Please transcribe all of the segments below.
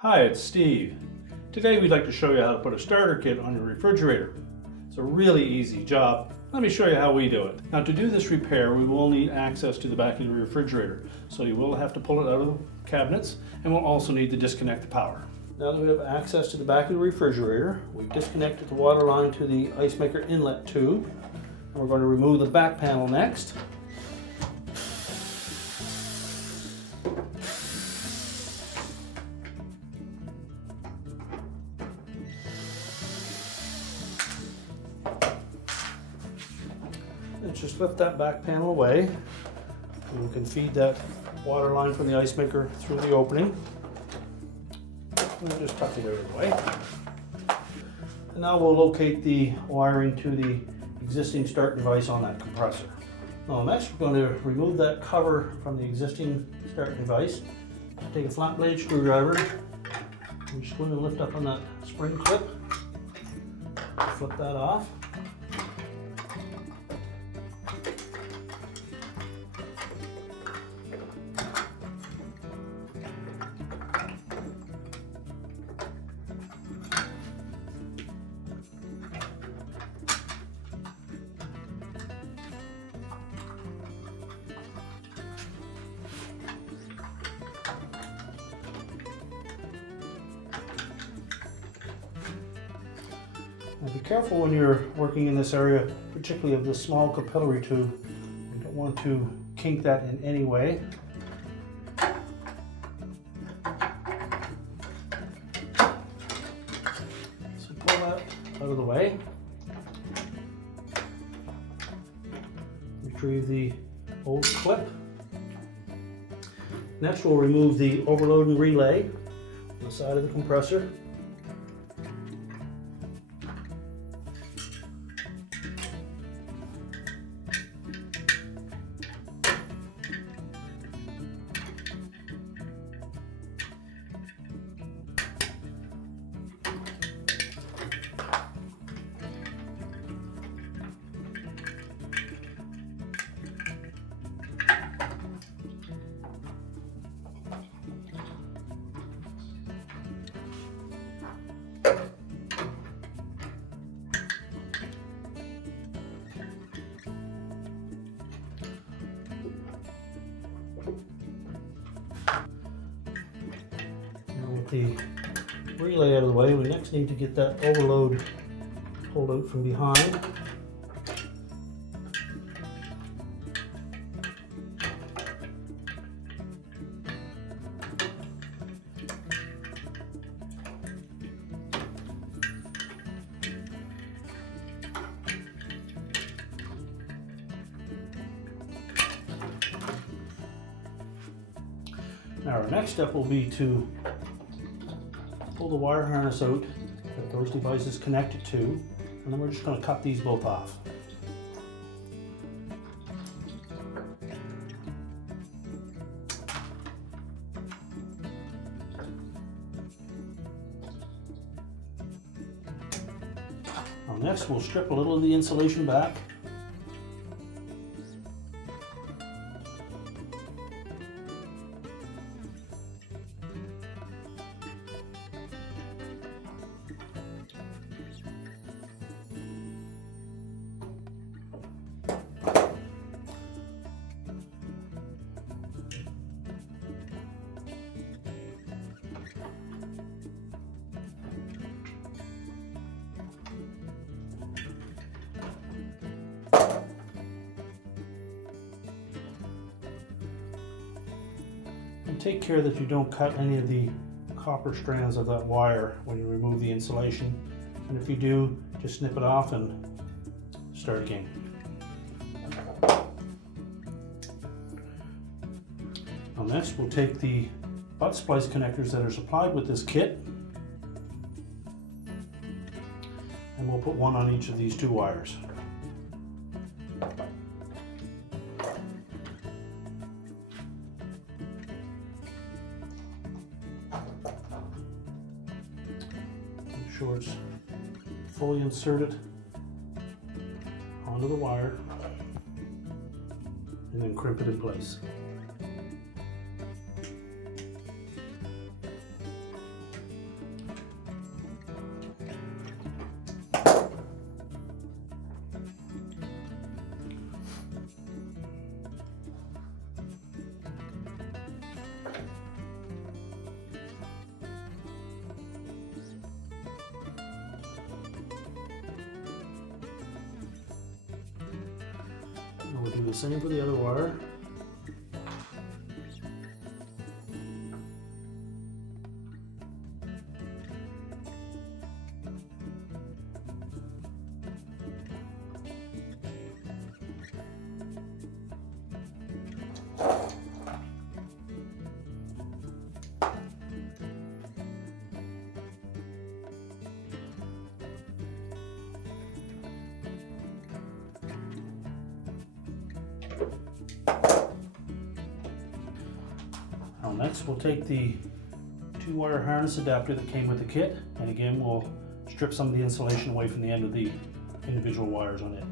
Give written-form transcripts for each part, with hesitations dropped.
Hi, it's Steve. Today we'd like to show you how to put a starter kit on your refrigerator. It's a really easy job. Let me show you how we do it. Now, to do this repair, we will need access to the back of the refrigerator. So you will have to pull it out of the cabinets, and we'll also need to disconnect the power. Now that we have access to the back of the refrigerator, we've disconnected the water line to the ice maker inlet tube. And we're going to remove the back panel next. Let's just lift that back panel away, and we can feed that water line from the ice maker through the opening. We'll just tuck it out of the way. And now we'll locate the wiring to the existing start device on that compressor. Now next we're going to remove that cover from the existing start device. Take a flat blade screwdriver. I'm just going to lift up on that spring clip. Flip that off. Now be careful when you're working in this area, particularly of this small capillary tube. You don't want to kink that in any way. So pull that out of the way. Retrieve the old clip. Next we'll remove the overloading relay on the side of the compressor. With the relay out of the way, we next need to get that overload pulled out from behind. Now our next step will be to pull the wire harness out that those devices connected to, and then we're just going to cut these both off. Now next we'll strip a little of the insulation back. And take care that you don't cut any of the copper strands of that wire when you remove the insulation. And if you do, just snip it off and start again. Now next we'll take the butt splice connectors that are supplied with this kit, and we'll put one on each of these two wires. Make sure it's fully inserted onto the wire, and then crimp it in place. the same for the other wire. Now next we'll take the 2-wire harness adapter that came with the kit, and again we'll strip some of the insulation away from the end of the individual wires on it.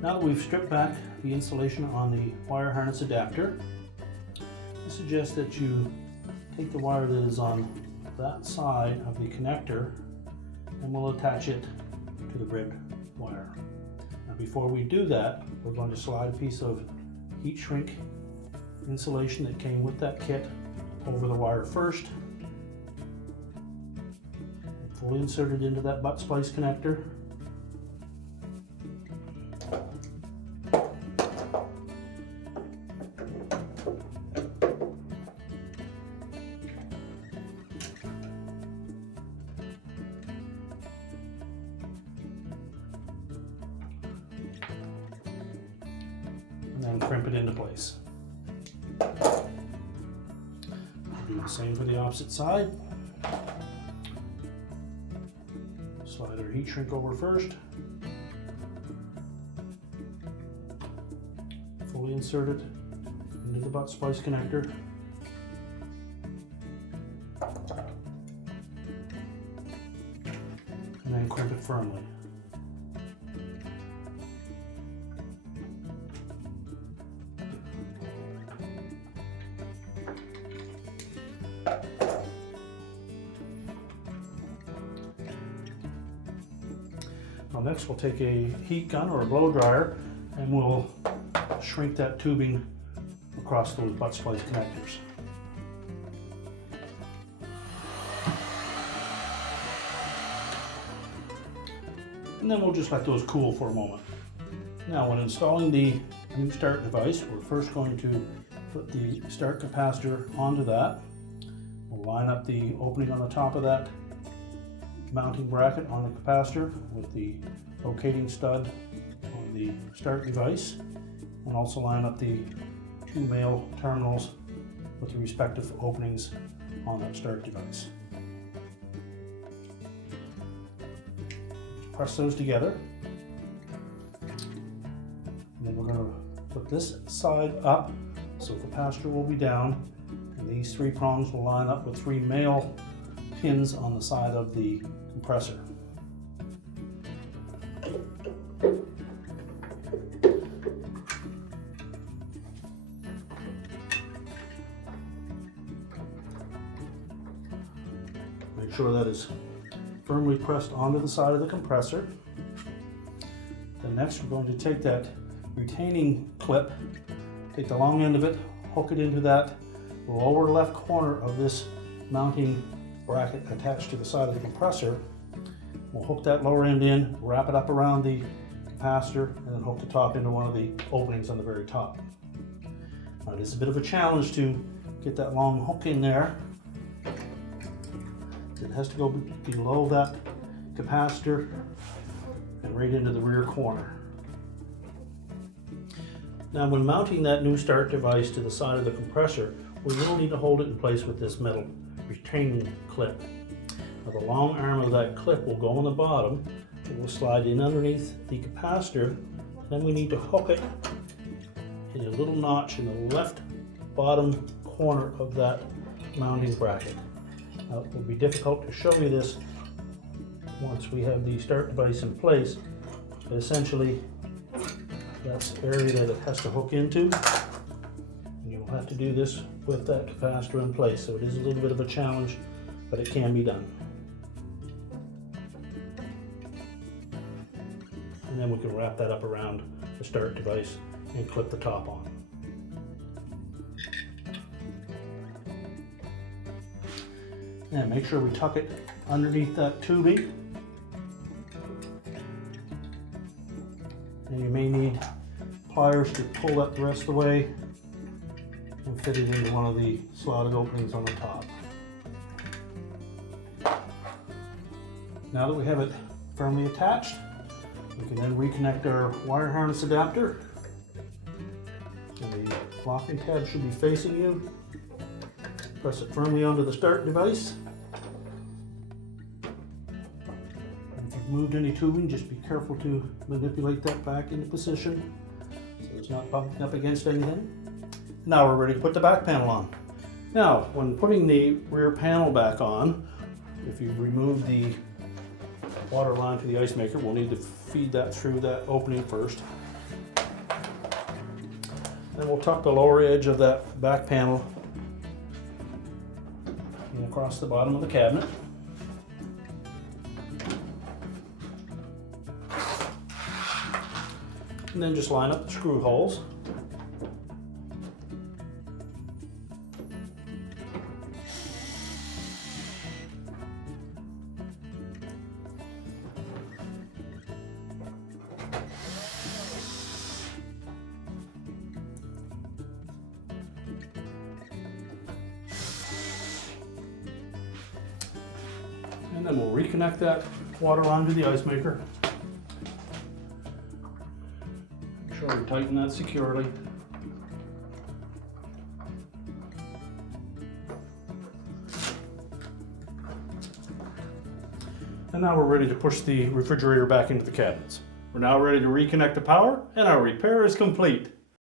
Now that we've stripped back the insulation on the wire harness adapter, I suggest that you take the wire that is on that side of the connector and we'll attach it to the red wire. Now before we do that, we're going to slide a piece of heat shrink insulation that came with that kit over the wire first, fully insert it into that butt splice connector. And then crimp it into place. Do the same for the opposite side. Slide our heat shrink over first. Fully insert it into the butt splice connector. And then crimp it firmly. Now next we'll take a heat gun or a blow dryer and we'll shrink that tubing across those butt splice connectors. And then we'll just let those cool for a moment. Now when installing the new start device, we're first going to put the start capacitor onto that. We'll line up the opening on the top of that mounting bracket on the capacitor with the locating stud on the start device, and also line up the 2 male terminals with the respective openings on that start device. Press those together, and then we're going to put this side up so the capacitor will be down, and these 3 prongs will line up with 3 male pins on the side of the compressor. Make sure that is firmly pressed onto the side of the compressor. Then next we're going to take that retaining clip, take the long end of it, hook it into that lower left corner of this mounting bracket attached to the side of the compressor. We'll hook that lower end in, wrap it up around the capacitor, and then hook the top into one of the openings on the very top. Now it is a bit of a challenge to get that long hook in there. It has to go below that capacitor and right into the rear corner. Now when mounting that new start device to the side of the compressor, we will need to hold it in place with this metal retaining clip. Now the long arm of that clip will go on the bottom. It will slide in underneath the capacitor. Then we need to hook it in a little notch in the left bottom corner of that mounting bracket. Now it will be difficult to show you this once we have the start device in place, but essentially that's the area that it has to hook into. And you'll have to do this with that capacitor in place, so it is a little bit of a challenge, but it can be done. and then we can wrap that up around the start device and clip the top on. And make sure we tuck it underneath that tubing. And you may need pliers to pull that the rest of the way and fit it into one of the slotted openings on the top. Now that we have it firmly attached, we can then reconnect our wire harness adapter. And the locking tab should be facing you. Press it firmly onto the start device. If you've moved any tubing, just be careful to manipulate that back into position so it's not bumping up against anything. Now we're ready to put the back panel on. Now, when putting the rear panel back on, if you've removed the water line to the ice maker, we'll need to feed that through that opening first. Then we'll tuck the lower edge of that back panel in across the bottom of the cabinet. And then just line up the screw holes. And then we'll reconnect that water line to the ice maker. Make sure we tighten that securely. And now we're ready to push the refrigerator back into the cabinets. We're now ready to reconnect the power, and our repair is complete.